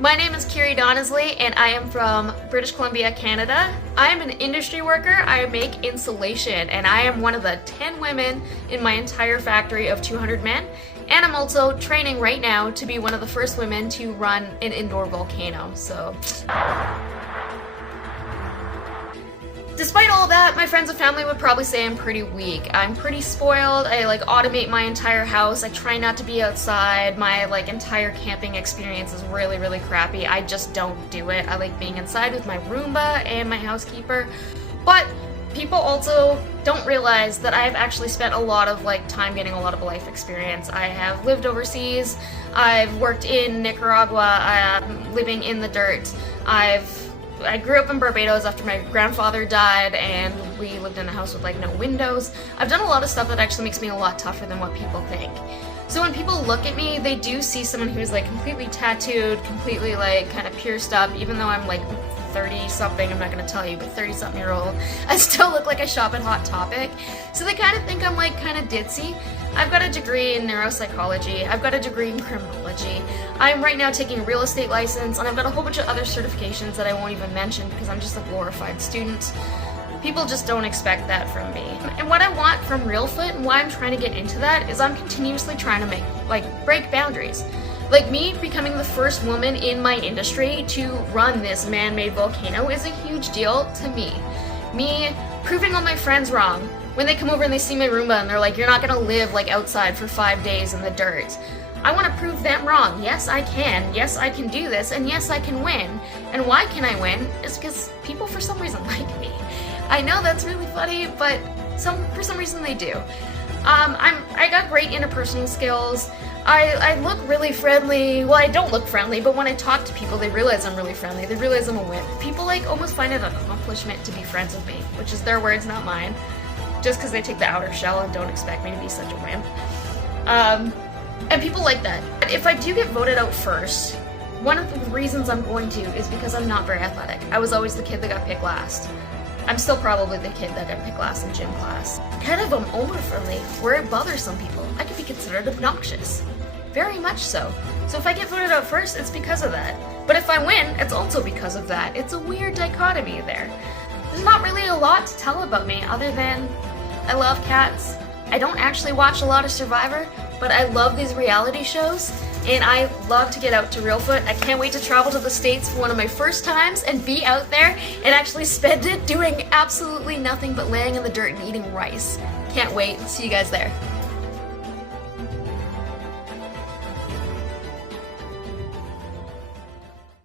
My name is Kiri and I am from British Columbia, Canada. I am an industry worker. I make insulation and I am one of the 10 women in my entire factory of 200 men. And I'm also training right now to be one of the first women to run an indoor volcano. So despite all that, my friends and family would probably say I'm pretty weak. I'm pretty spoiled. I automate my entire house. I try not to be outside. My entire camping experience is really crappy. I just don't do it. I like being inside with my Roomba and my housekeeper. But people also don't realize that I've actually spent a lot of time getting a lot of life experience. I have lived overseas. I've worked in Nicaragua. I'm living in the dirt. I grew up in Barbados after my grandfather died, and we lived in a house with no windows. I've done a lot of stuff that actually makes me a lot tougher than what people think. So when people look at me, they do see someone who's completely tattooed, completely kind of pierced up, even though I'm 30-something, I'm not gonna tell you, but 30-something-year-old. I still look like I shop at Hot Topic. So they kind of think I'm kind of ditzy. I've got a degree in neuropsychology, I've got a degree in criminology, I'm right now taking a real estate license, and I've got a whole bunch of other certifications that I won't even mention because I'm just a glorified student. People just don't expect that from me. And what I want from Reelfoot and why I'm trying to get into that is I'm continuously trying to break boundaries. Me becoming the first woman in my industry to run this man-made volcano is a huge deal to me. Me proving all my friends wrong. When they come over and they see my Roomba and they're like, you're not gonna live outside for 5 days in the dirt. I want to prove them wrong. Yes, I can. Yes, I can do this. And yes, I can win. And why can I win? Is because people for some reason like me. I know that's really funny, but for some reason they do. I got great interpersonal skills. I look really friendly. Well, I don't look friendly, but when I talk to people, they realize I'm really friendly. They realize I'm a wimp. People almost find it an accomplishment to be friends with me, which is their words, not mine. Just because they take the outer shell and don't expect me to be such a wimp. And people like that. If I do get voted out first, one of the reasons I'm going to is because I'm not very athletic. I was always the kid that got picked last. I'm still probably the kid that got picked last in gym class. Kind of over-friendly, where it bothers some people. I could be considered obnoxious. Very much so. So if I get voted out first, it's because of that. But if I win, it's also because of that. It's a weird dichotomy there. There's not really a lot to tell about me other than I love cats. I don't actually watch a lot of Survivor, but I love these reality shows, and I love to get out to Reelfoot. I can't wait to travel to the States for one of my first times and be out there and actually spend it doing absolutely nothing but laying in the dirt and eating rice. Can't wait. See you guys there.